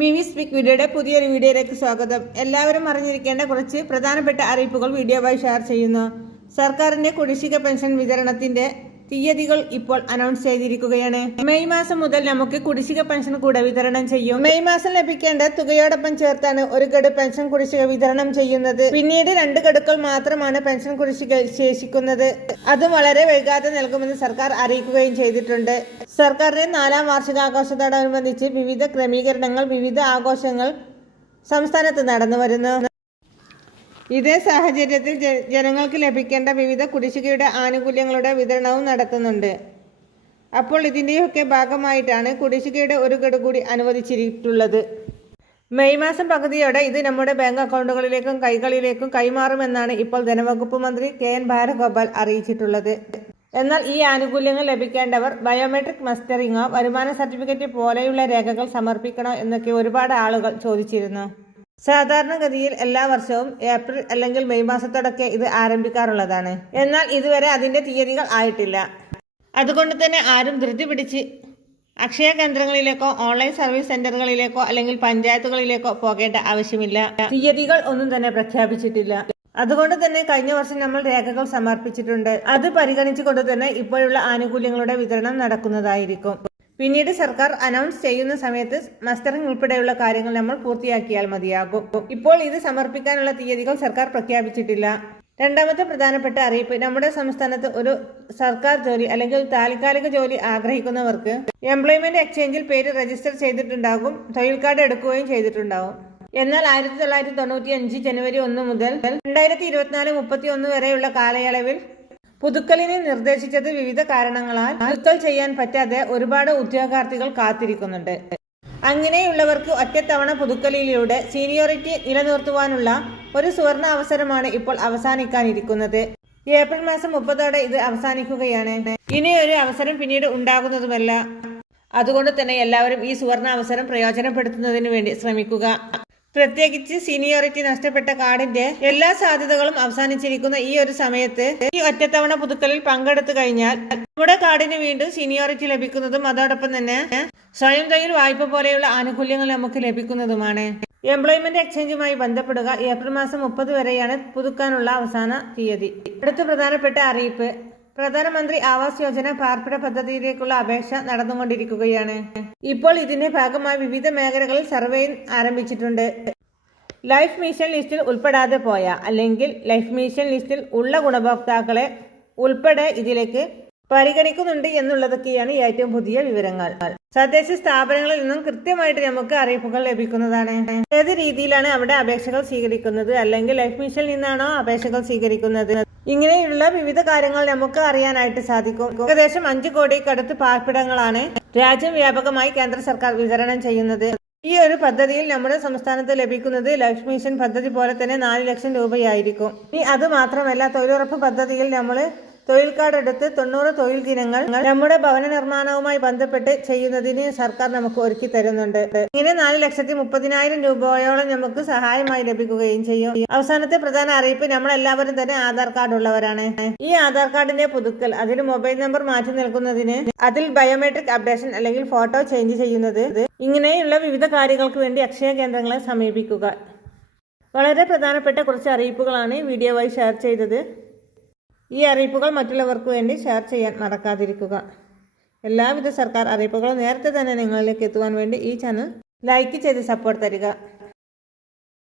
Mivi speak വീഡിയോയുടെ പുതിയൊരു വീഡിയോയിലേക്ക് സ്വാഗതം. എല്ലാവരും അറിഞ്ഞിരിക്കേണ്ട കുറച്ച് പ്രധാനപ്പെട്ട അറിയിപ്പുകൾ വീഡിയോവായി ഷെയർ ചെയ്യുന്നു. സർക്കാരിന്റെ കുടിശ്ശിക പെൻഷൻ വിതരണത്തിന്റെ തീയതികൾ ഇപ്പോൾ അനൗൺസ് ചെയ്തിരിക്കുകയാണ്. മെയ് മാസം മുതൽ നമുക്ക് കുടിശ്ശിക പെൻഷൻ കൂടെ വിതരണം ചെയ്യും. മെയ് മാസം ലഭിക്കേണ്ട തുകയോടൊപ്പം ചേർത്താണ് ഒരു ഗഡു പെൻഷൻ കുടിശ്ശിക വിതരണം ചെയ്യുന്നത്. പിന്നീട് 2 ഗഡുക്കൾ മാത്രമാണ് പെൻഷൻ കുടിശ്ശിക ശേഷിക്കുന്നത്. അതും വളരെ വൈകാതെ നൽകുമെന്ന് സർക്കാർ അറിയിക്കുകയും ചെയ്തിട്ടുണ്ട്. സർക്കാരിന്റെ 4ാം വാർഷികാഘോഷത്തോടനുബന്ധിച്ച് വിവിധ ക്രമീകരണങ്ങൾ, വിവിധ ആഘോഷങ്ങൾ സംസ്ഥാനത്ത് നടന്നു വരുന്നു. ഇതേ സാഹചര്യത്തിൽ ജനങ്ങൾക്ക് ലഭിക്കേണ്ട വിവിധ കുടിശ്ശികയുടെ ആനുകൂല്യങ്ങളുടെ വിതരണവും നടത്തുന്നുണ്ട്. അപ്പോൾ ഇതിൻ്റെയൊക്കെ ഭാഗമായിട്ടാണ് കുടിശ്ശികയുടെ ഒരു ഗഡു കൂടി അനുവദിച്ചിട്ടുള്ളത്. മെയ് മാസം പകുതിയോടെ ഇത് നമ്മുടെ ബാങ്ക് അക്കൗണ്ടുകളിലേക്കും കൈകളിലേക്കും കൈമാറുമെന്നാണ് ഇപ്പോൾ ധനവകുപ്പ് മന്ത്രി KN ബാലഗോപാൽ അറിയിച്ചിട്ടുള്ളത്. എന്നാൽ ഈ ആനുകൂല്യങ്ങൾ ലഭിക്കേണ്ടവർ ബയോമെട്രിക് മസ്റ്ററിങ്ങോ വരുമാന സർട്ടിഫിക്കറ്റ് പോലെയുള്ള രേഖകൾ സമർപ്പിക്കണോ എന്നൊക്കെ ഒരുപാട് ആളുകൾ ചോദിച്ചിരുന്നു. സാധാരണഗതിയിൽ എല്ലാ വർഷവും ഏപ്രിൽ അല്ലെങ്കിൽ മെയ് മാസത്തോടൊക്കെ ഇത് ആരംഭിക്കാറുള്ളതാണ്. എന്നാൽ ഇതുവരെ അതിന്റെ തീയതികൾ ആയിട്ടില്ല. അതുകൊണ്ട് തന്നെ ആരും ധൃതി പിടിച്ച് അക്ഷയ കേന്ദ്രങ്ങളിലേക്കോ ഓൺലൈൻ സർവീസ് സെന്ററുകളിലേക്കോ അല്ലെങ്കിൽ പഞ്ചായത്തുകളിലേക്കോ പോകേണ്ട ആവശ്യമില്ല. തീയതികൾ ഒന്നും തന്നെ പ്രഖ്യാപിച്ചിട്ടില്ല. അതുകൊണ്ട് തന്നെ കഴിഞ്ഞ വർഷം നമ്മൾ രേഖകൾ സമർപ്പിച്ചിട്ടുണ്ട്. അത് പരിഗണിച്ചുകൊണ്ട് തന്നെ ഇപ്പോഴുള്ള ആനുകൂല്യങ്ങളുടെ വിതരണം നടക്കുന്നതായിരിക്കും. പിന്നീട് സർക്കാർ അനൗൺസ് ചെയ്യുന്ന സമയത്ത് മസ്റ്ററിംഗ് ഉൾപ്പെടെയുള്ള കാര്യങ്ങൾ നമ്മൾ പൂർത്തിയാക്കിയാൽ മതിയാകും. ഇപ്പോൾ ഇത് സമർപ്പിക്കാനുള്ള തീയതികൾ സർക്കാർ പ്രഖ്യാപിച്ചിട്ടില്ല. രണ്ടാമത്തെ പ്രധാനപ്പെട്ട അറിയിപ്പ്, നമ്മുടെ സംസ്ഥാനത്ത് ഒരു സർക്കാർ ജോലി അല്ലെങ്കിൽ താൽക്കാലിക ജോലി ആഗ്രഹിക്കുന്നവർക്ക് എംപ്ലോയ്മെന്റ് എക്സ്ചേഞ്ചിൽ പേര് രജിസ്റ്റർ ചെയ്തിട്ടുണ്ടാകും, തൊഴിൽ കാർഡ് എടുക്കുകയും ചെയ്തിട്ടുണ്ടാകും. എന്നാൽ 1995 ജനുവരി 1 മുതൽ 2024 31 വരെയുള്ള കാലയളവിൽ പുതുക്കലിന് നിർദ്ദേശിച്ചത് വിവിധ കാരണങ്ങളാൽ പുതുക്കൽ ചെയ്യാൻ പറ്റാതെ ഒരുപാട് ഉദ്യോഗാർത്ഥികൾ കാത്തിരിക്കുന്നുണ്ട്. അങ്ങനെയുള്ളവർക്ക് ഒറ്റത്തവണ പുതുക്കലിലൂടെ സീനിയോറിറ്റി നിലനിർത്തുവാനുള്ള ഒരു സുവർണ അവസരമാണ് ഇപ്പോൾ അവസാനിക്കാനിരിക്കുന്നത്. ഏപ്രിൽ മാസം 30 ഇത് അവസാനിക്കുകയാണ്. ഇനി ഒരു അവസരം പിന്നീട് ഉണ്ടാകുന്നതുമല്ല. അതുകൊണ്ട് തന്നെ എല്ലാവരും ഈ സുവർണ അവസരം പ്രയോജനപ്പെടുത്തുന്നതിന് വേണ്ടി ശ്രമിക്കുക. പ്രത്യേകിച്ച് സീനിയോറിറ്റി നഷ്ടപ്പെട്ട കാർഡിന്റെ എല്ലാ സാധ്യതകളും അവസാനിച്ചിരിക്കുന്ന ഈ ഒരു സമയത്ത് ഈ ഒറ്റത്തവണ പുതുക്കലിൽ പങ്കെടുത്തു കഴിഞ്ഞാൽ നമ്മുടെ കാർഡിന് വീണ്ടും സീനിയോറിറ്റി ലഭിക്കുന്നതും അതോടൊപ്പം തന്നെ സ്വയം തൊഴിൽ വായ്പ പോലെയുള്ള ആനുകൂല്യങ്ങൾ നമുക്ക് ലഭിക്കുന്നതുമാണ്. എംപ്ലോയ്മെന്റ് എക്സ്ചേഞ്ചുമായി ബന്ധപ്പെടുക. ഏപ്രിൽ മാസം 30 വരെയാണ് പുതുക്കാനുള്ള അവസാന തീയതി. അടുത്ത പ്രധാനപ്പെട്ട അറിയിപ്പ്, പ്രധാനമന്ത്രി ആവാസ് യോജന പാർപ്പിട പദ്ധതിയിലേക്കുള്ള അപേക്ഷ നടന്നുകൊണ്ടിരിക്കുകയാണ്. ഇപ്പോൾ ഇതിന്റെ ഭാഗമായി വിവിധ മേഖലകളിൽ സർവേ ആരംഭിച്ചിട്ടുണ്ട്. ലൈഫ് മിഷൻ ലിസ്റ്റിൽ ഉൾപ്പെടാതെ പോയ അല്ലെങ്കിൽ ലൈഫ് മിഷൻ ലിസ്റ്റിൽ ഉള്ള ഗുണഭോക്താക്കളെ ഉൾപ്പെടെ ഇതിലേക്ക് പരിഗണിക്കുന്നുണ്ട് എന്നുള്ളതൊക്കെയാണ് ഏറ്റവും പുതിയ വിവരങ്ങൾ. തദ്ദേശ സ്ഥാപനങ്ങളിൽ നിന്നും കൃത്യമായിട്ട് നമുക്ക് അറിയിപ്പുകൾ ലഭിക്കുന്നതാണ്. ഏത് രീതിയിലാണ് അവിടെ അപേക്ഷകൾ സ്വീകരിക്കുന്നത്, അല്ലെങ്കിൽ ലൈഫ് മിഷനിൽ നിന്നാണോ അപേക്ഷകൾ സ്വീകരിക്കുന്നത്, ഇങ്ങനെയുള്ള വിവിധ കാര്യങ്ങൾ നമുക്ക് അറിയാനായിട്ട് സാധിക്കും. ഏകദേശം 5 കോടിക്കടുത്ത് പാർപ്പിടങ്ങളാണ് രാജ്യം വ്യാപകമായി കേന്ദ്ര സർക്കാർ വിതരണം ചെയ്യുന്നത്. ഈ ഒരു പദ്ധതിയിൽ നമ്മുടെ സംസ്ഥാനത്ത് ലഭിക്കുന്നത് ലൈഫ് മിഷൻ പദ്ധതി പോലെ തന്നെ 4 ലക്ഷം രൂപയായിരിക്കും. ഇനി അത് മാത്രമല്ല, തൊഴിലുറപ്പ് പദ്ധതിയിൽ നമ്മൾ തൊഴിൽ കാർഡ് എടുത്ത് 90 തൊഴിൽ ദിനങ്ങൾ നമ്മുടെ ഭവന നിർമ്മാണവുമായി ബന്ധപ്പെട്ട് ചെയ്യുന്നതിന് സർക്കാർ നമുക്ക് ഒരുക്കി തരുന്നുണ്ട്. ഇങ്ങനെ 4,30,000 രൂപയോളം നമുക്ക് സഹായമായി ലഭിക്കുകയും ചെയ്യും. അവസാനത്തെ പ്രധാന അറിയിപ്പ്, നമ്മളെല്ലാവരും തന്നെ ആധാർ കാർഡ് ഉള്ളവരാണ്. ഈ ആധാർ കാർഡിന്റെ പുതുക്കൽ, അതിന് മൊബൈൽ നമ്പർ മാറ്റി നൽകുന്നതിന്, അതിൽ ബയോമെട്രിക് അപ്ഡേഷൻ അല്ലെങ്കിൽ ഫോട്ടോ ചേഞ്ച് ചെയ്യുന്നത്, ഇങ്ങനെയുള്ള വിവിധ കാര്യങ്ങൾക്ക് വേണ്ടി അക്ഷയ കേന്ദ്രങ്ങളെ സമീപിക്കുക. വളരെ പ്രധാനപ്പെട്ട കുറച്ച് അറിയിപ്പുകളാണ് വീഡിയോവായി ഷെയർ ചെയ്തത്. ഈ അറിയിപ്പുകൾ മറ്റുള്ളവർക്ക് വേണ്ടി ഷെയർ ചെയ്യാൻ മറക്കാതിരിക്കുക. എല്ലാവിധ സർക്കാർ അറിയിപ്പുകളും നേരത്തെ തന്നെ നിങ്ങളിലേക്ക് എത്തുവാൻ വേണ്ടി ഈ ചാനൽ ലൈക്ക് ചെയ്ത് സപ്പോർട്ട് തരിക.